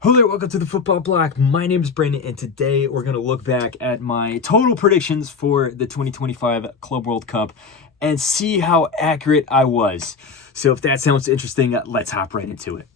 Hello there, welcome to the Football Bloc. My name is Brandon, and today we're going to look back at my total predictions for the 2025 Club World Cup and see how accurate I was. So if that sounds interesting, let's hop right into it.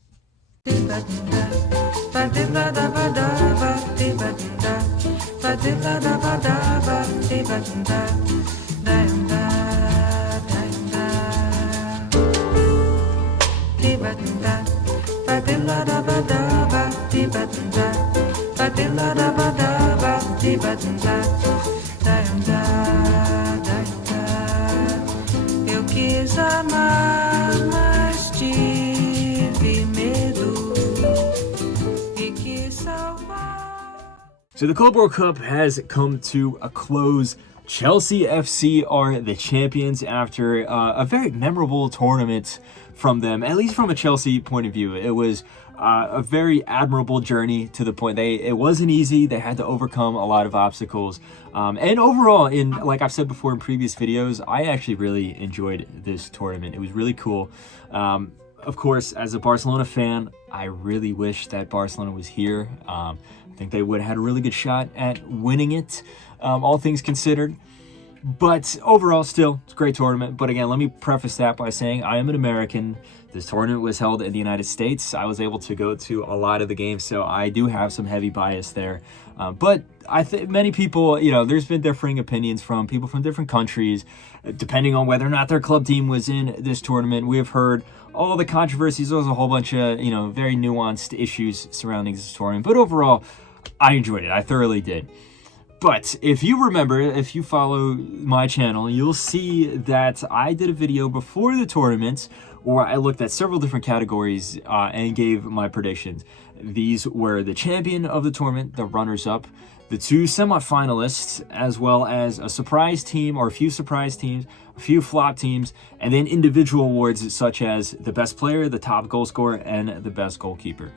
Eu quis amar, mas tive medo e quis salvar. So the Club World Cup has come to a close. Chelsea FC are the champions after a very memorable tournament from them, at least from a Chelsea point of view. It was a very admirable journey to the point. It wasn't easy. They had to overcome a lot of obstacles. And overall, like I've said before in previous videos, I actually really enjoyed this tournament. It was really cool. Of course, as a Barcelona fan, I really wish that Barcelona was here. I think they would have had a really good shot at winning it, all things considered. But overall, still, it's a great tournament. But again, let me preface that by saying I am an American. This tournament was held in the United States. I was able to go to a lot of the games, so I do have some heavy bias there. But I think many people, there's been differing opinions from people from different countries, depending on whether or not their club team was in this tournament. We have heard all the controversies. There was a whole bunch of, very nuanced issues surrounding this tournament. But overall, I enjoyed it. I thoroughly did. But if you remember, if you follow my channel, you'll see that I did a video before the tournament where I looked at several different categories and gave my predictions. These were the champion of the tournament, the runners-up, the two semifinalists, as well as a surprise team or a few surprise teams, a few flop teams, and then individual awards such as the best player, the top goal scorer, and the best goalkeeper.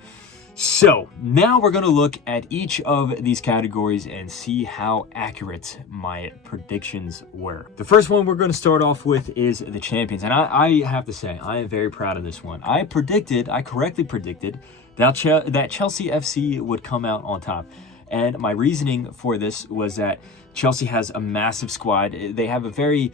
So now we're going to look at each of these categories and see how accurate my predictions were. The first one we're going to start off with is the champions. And I have to say, I am very proud of this one. I correctly predicted that Chelsea FC would come out on top. And my reasoning for this was that Chelsea has a massive squad. They have a very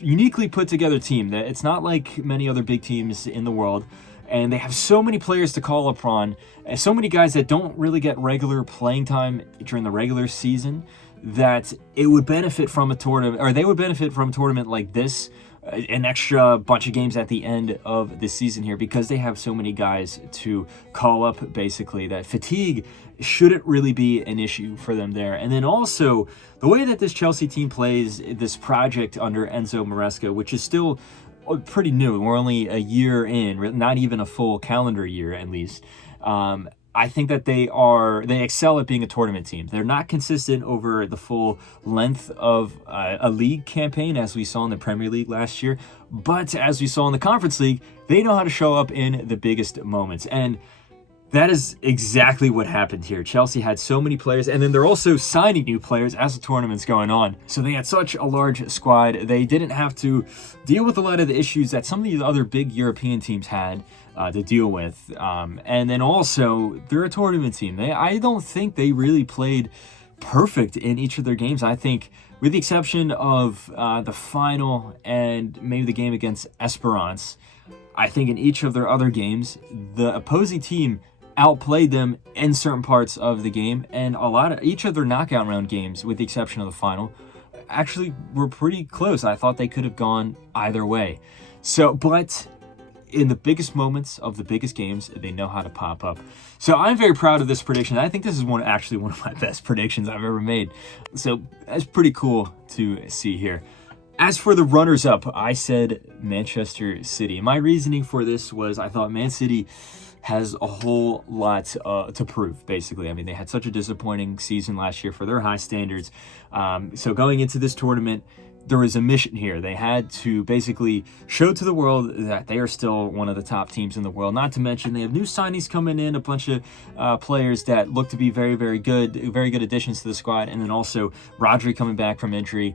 uniquely put together team. It's not like many other big teams in the world. And they have so many players to call upon, and so many guys that don't really get regular playing time during the regular season, that it would benefit from a tournament, or they would benefit from a tournament like this, an extra bunch of games at the end of the season here, because they have so many guys to call up, basically, that fatigue shouldn't really be an issue for them there. And then also, the way that this Chelsea team plays, this project under Enzo Maresca, which is still pretty new. We're only a year in, not even a full calendar year at least. I think that they excel at being a tournament team. They're not consistent over the full length of a league campaign, as we saw in the Premier League last year. But as we saw in the Conference League, they know how to show up in the biggest moments. And that is exactly what happened here. Chelsea had so many players, and then they're also signing new players as the tournament's going on. So they had such a large squad. They didn't have to deal with a lot of the issues that some of these other big European teams had to deal with. And then also, they're a tournament team. I don't think they really played perfect in each of their games. I think, with the exception of the final and maybe the game against Esperance, I think in each of their other games, the opposing team outplayed them in certain parts of the game, and each of their knockout round games, with the exception of the final, actually were pretty close. I thought they could have gone either way. But in the biggest moments of the biggest games, they know how to pop up. So I'm very proud of this prediction. I think this is actually one of my best predictions I've ever made. So that's pretty cool to see here. As for the runners-up, I said Manchester City. My reasoning for this was I thought Man City has a whole lot to prove, basically. I mean, they had such a disappointing season last year for their high standards. So going into this tournament, there was a mission here. They had to basically show to the world that they are still one of the top teams in the world. Not to mention, they have new signings coming in, a bunch of players that look to be very, very good additions to the squad. And then also Rodri coming back from injury.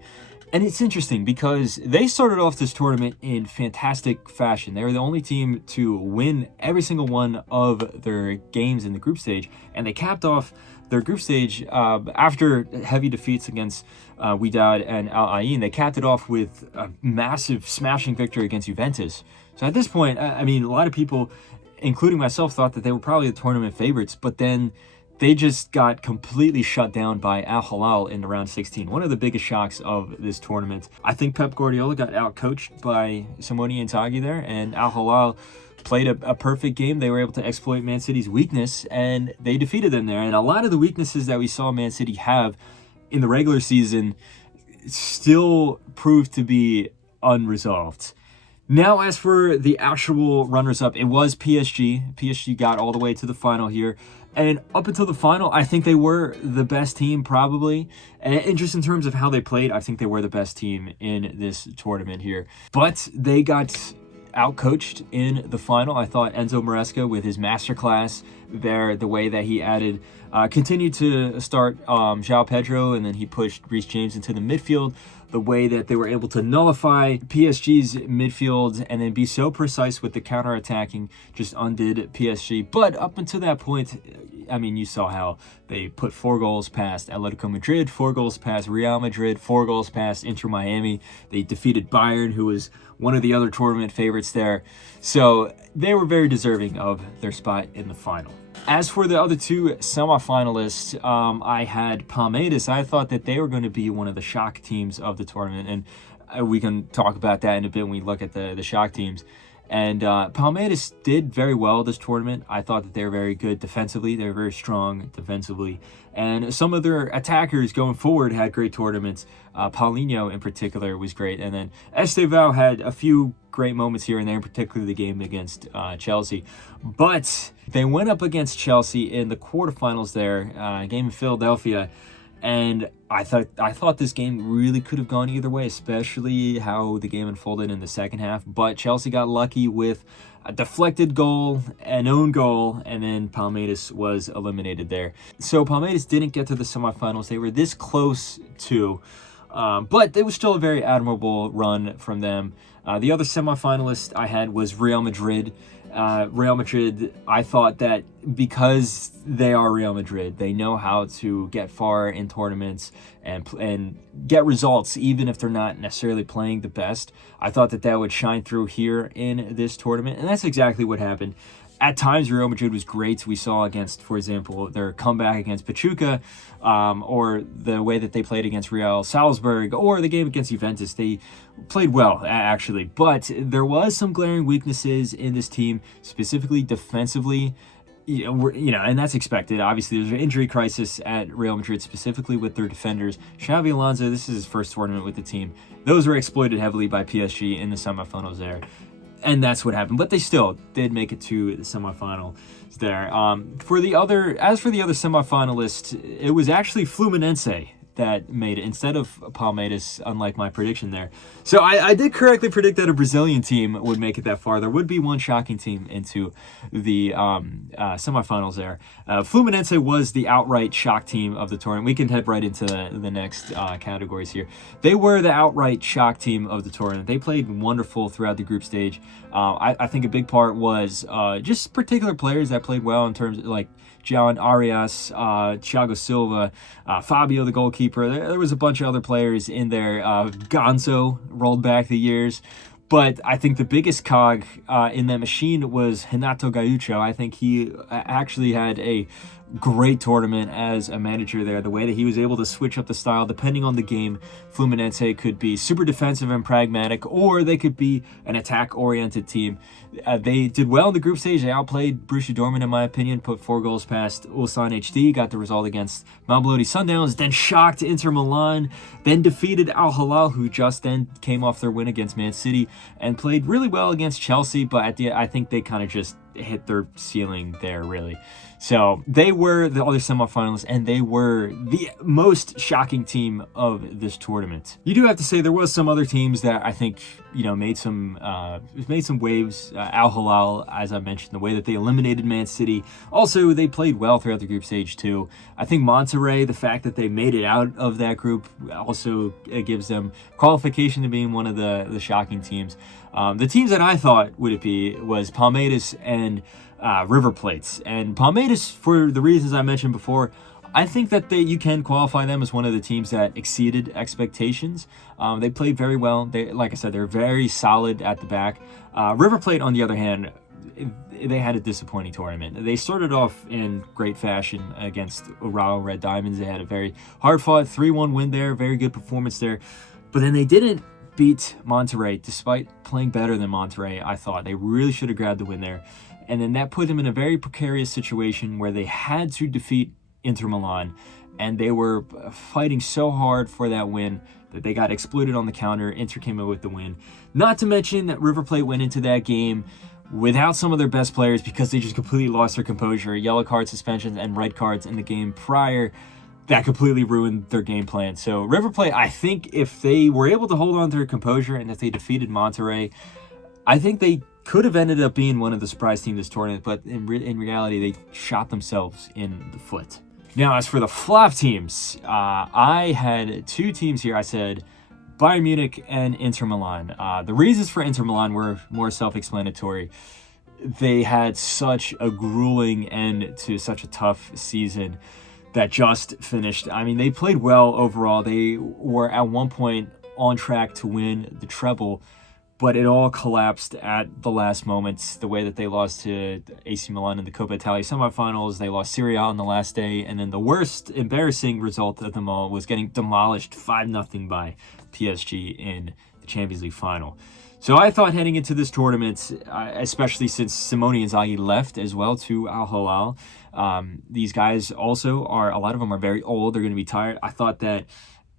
And it's interesting because they started off this tournament in fantastic fashion. They were the only team to win every single one of their games in the group stage, and they capped off their group stage after heavy defeats against Wydad and Al Ain. They capped it off with a massive smashing victory against Juventus. So at this point, I mean, a lot of people, including myself, thought that they were probably the tournament favorites, but then they just got completely shut down by Al Hilal in the round 16. One of the biggest shocks of this tournament. I think Pep Guardiola got outcoached by Simone Inzaghi there, and Al Hilal played a perfect game. They were able to exploit Man City's weakness, and they defeated them there. And a lot of the weaknesses that we saw Man City have in the regular season still proved to be unresolved. Now, as for the actual runners-up, it was PSG. PSG got all the way to the final here. And up until the final, I think they were the best team, probably. And just in terms of how they played, I think they were the best team in this tournament here. But they got outcoached in the final. I thought Enzo Maresca, with his masterclass there, the way that he added, continued to start João Pedro, and then he pushed Reece James into the midfield. The way that they were able to nullify PSG's midfield and then be so precise with the counter-attacking just undid PSG. But up until that point, I mean, you saw how they put 4 goals past Atletico Madrid, 4 goals past Real Madrid, 4 goals past Inter Miami. They defeated Bayern, who was one of the other tournament favorites there. So they were very deserving of their spot in the final. As for the other two semifinalists, I had Palmeiras. I thought that they were going to be one of the shock teams of the tournament, and we can talk about that in a bit when we look at the shock teams. And Palmeiras did very well this tournament. I thought that they were very good defensively. They were very strong defensively. And some of their attackers going forward had great tournaments. Paulinho, in particular, was great. And then Estevão had a few great moments here and there, in particular the game against Chelsea. But they went up against Chelsea in the quarterfinals there, game in Philadelphia. And I thought this game really could have gone either way, especially how the game unfolded in the second half. But Chelsea got lucky with a deflected goal, an own goal, and then Palmeiras was eliminated there. So Palmeiras didn't get to the semifinals. They were this close to, but it was still a very admirable run from them. The other semifinalist I had was Real Madrid. Real Madrid, I thought that because they are Real Madrid, they know how to get far in tournaments and get results, even if they're not necessarily playing the best. I thought that would shine through here in this tournament, and that's exactly what happened. At times, Real Madrid was great. We saw against, for example, their comeback against Pachuca, or the way that they played against Real Salzburg, or the game against Juventus. They played well, actually. But there was some glaring weaknesses in this team, specifically defensively. And that's expected. Obviously, there's an injury crisis at Real Madrid, specifically with their defenders. Xabi Alonso, this is his first tournament with the team. Those were exploited heavily by PSG in the semifinals there. And that's what happened. But they still did make it to the semifinal there. As for the other semifinalists, it was actually Fluminense that made it instead of Palmeiras, unlike my prediction there. So I did correctly predict that a Brazilian team would make it that far. There would be one shocking team into the semifinals there. Fluminense was the outright shock team of the tournament. We can head right into the next categories here. They were the outright shock team of the tournament. They played wonderful throughout the group stage. I think a big part was just particular players that played well, in terms of like João Arias, Thiago Silva, Fabio, the goalkeeper. There was a bunch of other players in there. Gonzo rolled back the years. But I think the biggest cog in that machine was Renato Gaucho. I think he actually had a great tournament as a manager there. The way that he was able to switch up the style depending on the game. Fluminense could be super defensive and pragmatic, or they could be an attack-oriented team. They did well in the group stage. They outplayed Borussia Dortmund, in my opinion, put 4 goals past Ulsan HD, got the result against Mamelodi Sundowns, then shocked Inter Milan, then defeated Al Hilal, who just then came off their win against Man City, and played really well against Chelsea, but I think they kind of just hit their ceiling there, really. So they were the other semifinalists, and they were the most shocking team of this tournament. You do have to say there was some other teams that I think, made some waves. Al Hilal, as I mentioned, the way that they eliminated Man City. Also, they played well throughout the group stage too. I think Monterrey, the fact that they made it out of that group also gives them qualification to being one of the shocking teams. The teams that I thought would be was Palmeiras and River Plate. And Palmeiras, for the reasons I mentioned before, I think that you can qualify them as one of the teams that exceeded expectations. They played very well. Like I said, they're very solid at the back. River Plate, on the other hand, they had a disappointing tournament. They started off in great fashion against Ural Red Diamonds. They had a very hard-fought 3-1 win there, very good performance there. But then they didn't beat Monterrey, despite playing better than Monterrey. I thought they really should have grabbed the win there. And then that put them in a very precarious situation where they had to defeat Inter Milan, and they were fighting so hard for that win that they got exploited on the counter. Inter came in with the win. Not to mention that River Plate went into that game without some of their best players because they just completely lost their composure. Yellow card suspensions and red cards in the game prior that completely ruined their game plan. So River Plate, I think if they were able to hold on to their composure and if they defeated Monterrey, I think they could have ended up being one of the surprise teams this tournament, but in reality, they shot themselves in the foot. Now, as for the flop teams, I had two teams here. I said Bayern Munich and Inter Milan. The reasons for Inter Milan were more self-explanatory. They had such a grueling end to such a tough season that just finished. I mean, they played well overall. They were at one point on track to win the treble, but it all collapsed at the last moments. The way that they lost to AC Milan in the Coppa Italia semifinals, they lost Serie A on the last day, and then the worst embarrassing result of them all was getting demolished 5-0 by PSG in the Champions League final. So I thought heading into this tournament, especially since Simone Inzaghi left as well to Al Hilal, these guys also a lot of them are very old. They're going to be tired. I thought that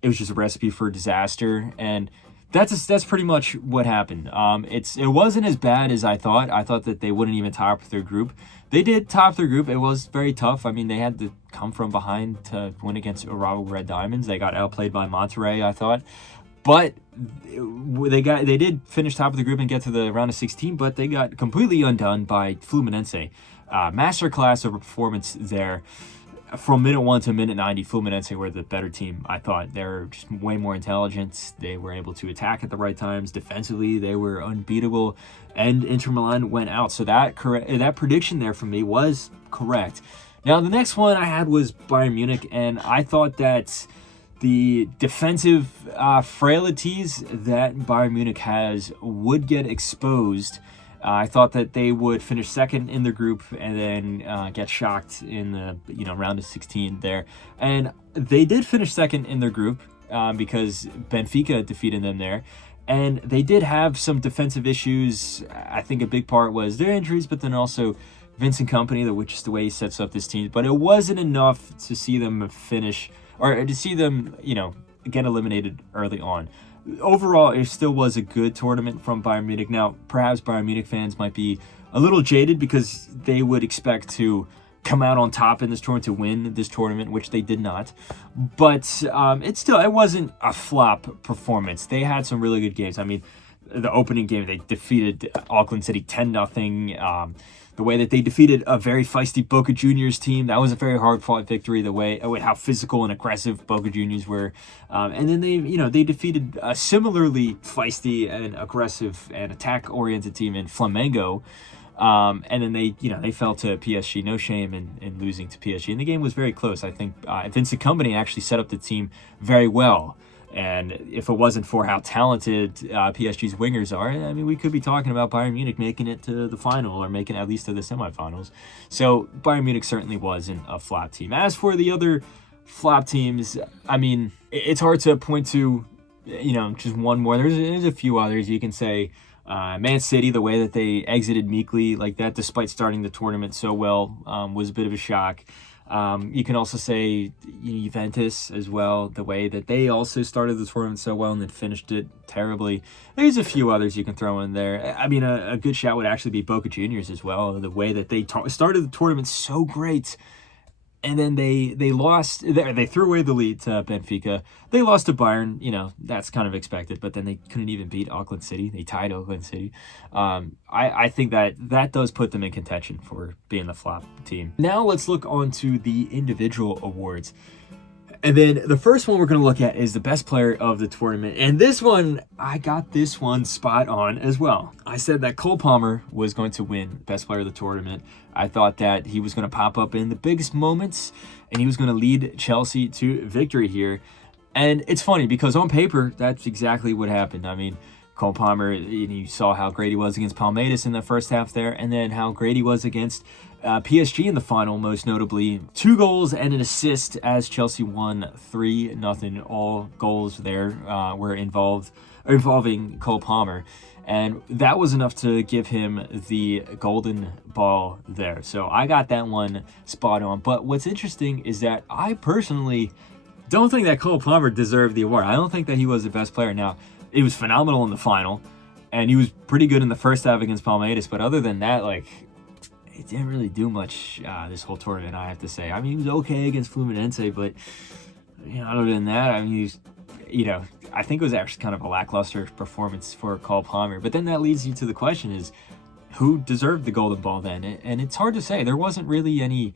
it was just a recipe for disaster, and that's pretty much what happened. It wasn't as bad as I thought. I thought that they wouldn't even top their group. They did top their group. It was very tough. I mean, they had to come from behind to win against Ural Red Diamonds. They got outplayed by Monterrey, I thought. But they did finish top of the group and get to the round of 16, but they got completely undone by Fluminense. Masterclass of a performance there. From minute 1 to minute 90, Fluminense were the better team, I thought. They were just way more intelligent. They were able to attack at the right times. Defensively, they were unbeatable. And Inter Milan went out. So that prediction there for me was correct. Now, the next one I had was Bayern Munich, and I thought that the defensive frailties that Bayern Munich has would get exposed. I thought that they would finish second in the group and then get shocked in the round of 16 there. And they did finish second in their group because Benfica defeated them there. And they did have some defensive issues. I think a big part was their injuries, but then also Vincent Kompany, which is the way he sets up this team. But it wasn't enough to see them finish, or to see them, get eliminated early on. Overall, it still was a good tournament from Bayern Munich. Now, perhaps Bayern Munich fans might be a little jaded because they would expect to come out on top in this tournament, to win this tournament, which they did not. But it wasn't a flop performance. They had some really good games. I mean, the opening game, they defeated Auckland City 10-0. The way that they defeated a very feisty Boca Juniors team, that was a very hard-fought victory. The way how physical and aggressive Boca Juniors were, and then they defeated a similarly feisty and aggressive and attack-oriented team in Flamengo, and then they fell to PSG. No shame in losing to PSG, and the game was very close. I think Vincent Kompany actually set up the team very well. And if it wasn't for how talented PSG's wingers are, I mean, we could be talking about Bayern Munich making it to the final or making at least to the semifinals. So Bayern Munich certainly wasn't a flop team. As for the other flop teams, I mean, it's hard to point to, just one more. There's a few others. You can say Man City, the way that they exited meekly like that, despite starting the tournament so well, was a bit of a shock. You can also say Juventus as well, the way that they also started the tournament so well and then finished it terribly. There's a few others you can throw in there. I mean, a good shout would actually be Boca Juniors as well, the way that they started the tournament so great. And then they lost. They threw away the lead to Benfica. They lost to Bayern. That's kind of expected. But then they couldn't even beat Auckland City. They tied Auckland City. I think that does put them in contention for being the flop team. Now let's look on to the individual awards. And then the first one we're going to look at is the best player of the tournament. And this one, I got this one spot on as well. I said that Cole Palmer was going to win best player of the tournament. I thought that he was going to pop up in the biggest moments and he was going to lead Chelsea to victory here. And it's funny because on paper, that's exactly what happened. I mean, Cole Palmer, you saw how great he was against Palmeiras in the first half there, and then how great he was against PSG in the final, most notably. 2 goals and an assist as Chelsea won 3-0. All goals there were involving Cole Palmer. And that was enough to give him the golden ball there. So I got that one spot on. But what's interesting is that I personally don't think that Cole Palmer deserved the award. I don't think that he was the best player. Now, it was phenomenal in the final, and he was pretty good in the first half against Palmeiras. But other than that, it didn't really do much this whole tournament, I have to say. I mean, he was okay against Fluminense, but other than that, I mean, I think it was actually kind of a lackluster performance for Cole Palmer. But then that leads you to the question is, who deserved the golden ball then? And it's hard to say. There wasn't really any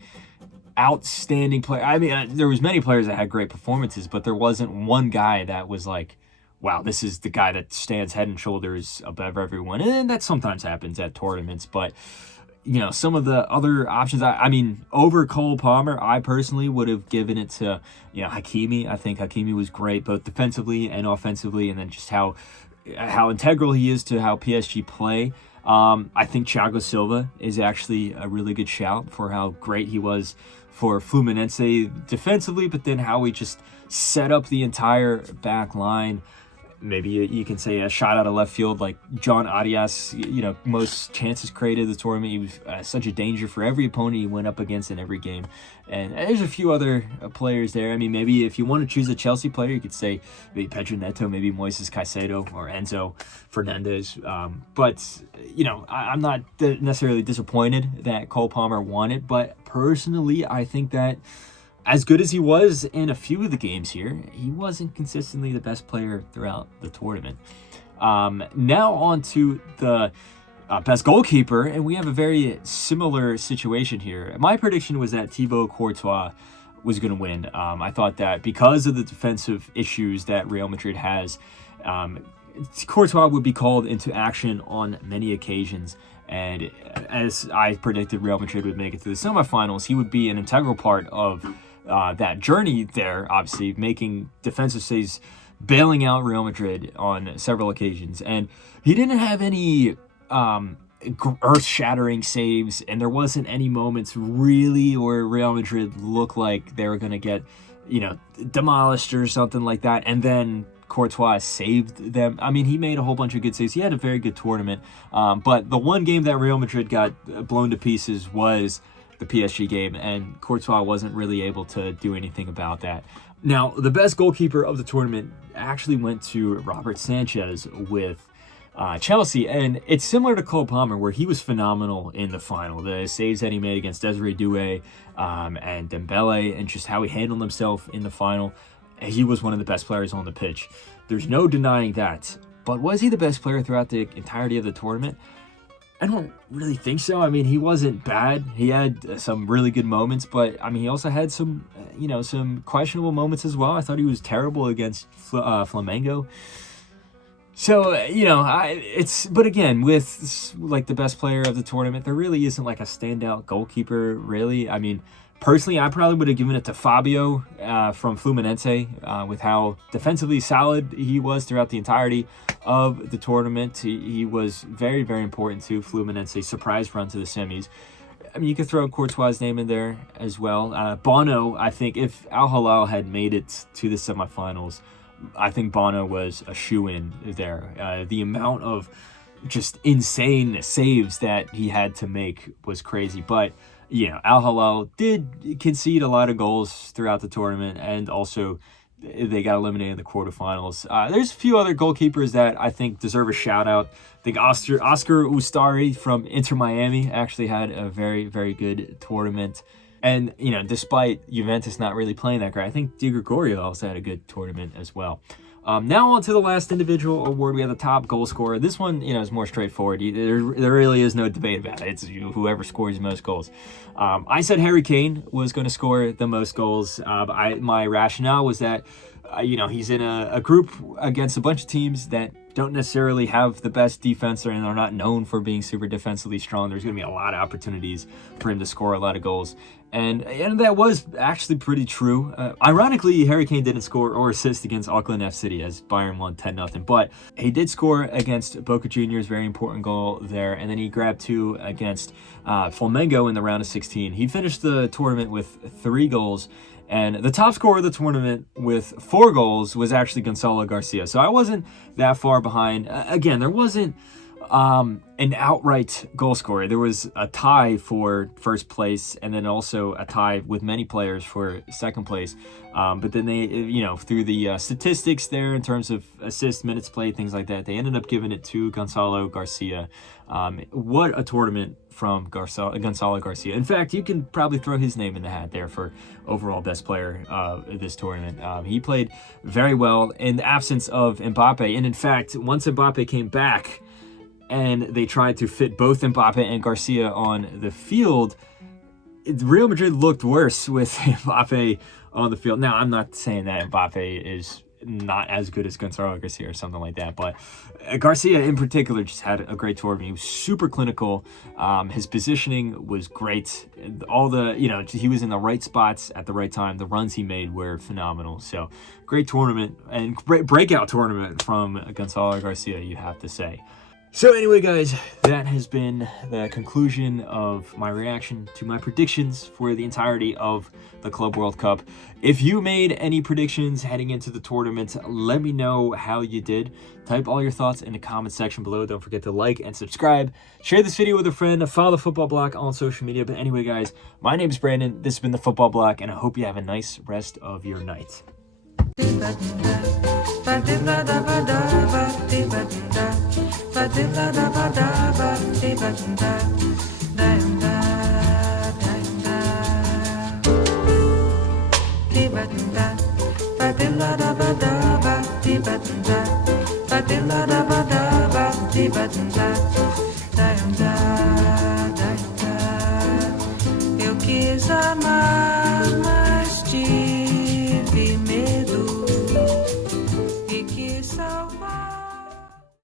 outstanding player. I mean, there was many players that had great performances, but there wasn't one guy that was like, wow, this is the guy that stands head and shoulders above everyone. And that sometimes happens at tournaments. But, some of the other options, I mean, over Cole Palmer, I personally would have given it to, Hakimi. I think Hakimi was great, both defensively and offensively, and then just how integral he is to how PSG play. I think Thiago Silva is actually a really good shout for how great he was for Fluminense defensively, but then how he just set up the entire back line. Maybe you can say a shot out of left field like John Arias, most chances created the tournament. He was such a danger for every opponent he went up against in every game. And there's a few other players there. I mean, maybe if you want to choose a Chelsea player, you could say maybe Pedro Neto, maybe Moises Caicedo or Enzo Fernandez. But, I'm not necessarily disappointed that Cole Palmer won it. But personally, I think that as good as he was in a few of the games here, he wasn't consistently the best player throughout the tournament. Now on to the best goalkeeper, and we have a very similar situation here. My prediction was that Thibaut Courtois was going to win. I thought that because of the defensive issues that Real Madrid has, Courtois would be called into action on many occasions. And as I predicted Real Madrid would make it to the semifinals, he would be an integral part of that journey there, obviously, making defensive saves, bailing out Real Madrid on several occasions. And he didn't have any earth-shattering saves, and there wasn't any moments really where Real Madrid looked like they were going to get, demolished or something like that. And then Courtois saved them. I mean, he made a whole bunch of good saves. He had a very good tournament. But the one game that Real Madrid got blown to pieces was the PSG game, and Courtois wasn't really able to do anything about that. Now, the best goalkeeper of the tournament actually went to Robert Sanchez with Chelsea, and it's similar to Cole Palmer, where he was phenomenal in the final. The saves that he made against Desiree Doué and Dembele, and just how he handled himself in the final. He was one of the best players on the pitch. There's no denying that. But was he the best player throughout the entirety of the tournament? I don't really think so. I mean, he wasn't bad. He had some really good moments, but I mean, he also had some, some questionable moments as well. I thought he was terrible against Flamengo. So, but again, with like the best player of the tournament, there really isn't like a standout goalkeeper, really. I mean, personally, I probably would have given it to Fabio from Fluminense with how defensively solid he was throughout the entirety of the tournament. He was very, very important to Fluminense's surprise run to the semis. I mean, you could throw Courtois' name in there as well. Bono, I think if Al Hilal had made it to the semifinals, I think Bono was a shoo-in there. The amount of just insane saves that he had to make was crazy. But, Al Hilal did concede a lot of goals throughout the tournament, and also they got eliminated in the quarterfinals. There's a few other goalkeepers that I think deserve a shout out. I think Oscar Ustari from Inter Miami actually had a very, very good tournament. And, despite Juventus not really playing that great, I think Di Gregorio also had a good tournament as well. Now on to the last individual award. We have the top goal scorer. This one, is more straightforward. There really is no debate about it. It's whoever scores the most goals. I said Harry Kane was going to score the most goals. My rationale was that, he's in a group against a bunch of teams that don't necessarily have the best defense and are not known for being super defensively strong. There's going to be a lot of opportunities for him to score a lot of goals. And that was actually pretty true. Ironically, Harry Kane didn't score or assist against Auckland FC as Bayern won 10-0. But he did score against Boca Juniors, very important goal there. And then he grabbed 2 against Flamengo in the round of 16. He finished the tournament with 3 goals. And the top scorer of the tournament with 4 goals was actually Gonzalo Garcia. So I wasn't that far behind. Again, there wasn't an outright goal scorer. There was a tie for first place, and then also a tie with many players for second place. But then they, through the statistics there in terms of assists, minutes played, things like that, they ended up giving it to Gonzalo Garcia. What a tournament from Gonzalo Garcia. In fact, you can probably throw his name in the hat there for overall best player this tournament. He played very well in the absence of Mbappe. And in fact, once Mbappe came back and they tried to fit both Mbappe and Garcia on the field, Real Madrid looked worse with Mbappe on the field. Now, I'm not saying that Mbappe is not as good as Gonzalo Garcia or something like that, but Garcia in particular just had a great tournament. He was super clinical. His positioning was great. He was in the right spots at the right time. The runs he made were phenomenal. So great tournament and great breakout tournament from Gonzalo Garcia, you have to say. So anyway, guys, that has been the conclusion of my reaction to my predictions for the entirety of the Club World Cup. If you made any predictions heading into the tournament, let me know how you did. Type all your thoughts in the comment section below. Don't forget to like and subscribe. Share this video with a friend. Follow the Football Bloc on social media. But anyway, guys, my name is Brandon. This has been the Football Bloc, and I hope you have a nice rest of your night. Ba-da-ba-da-ba,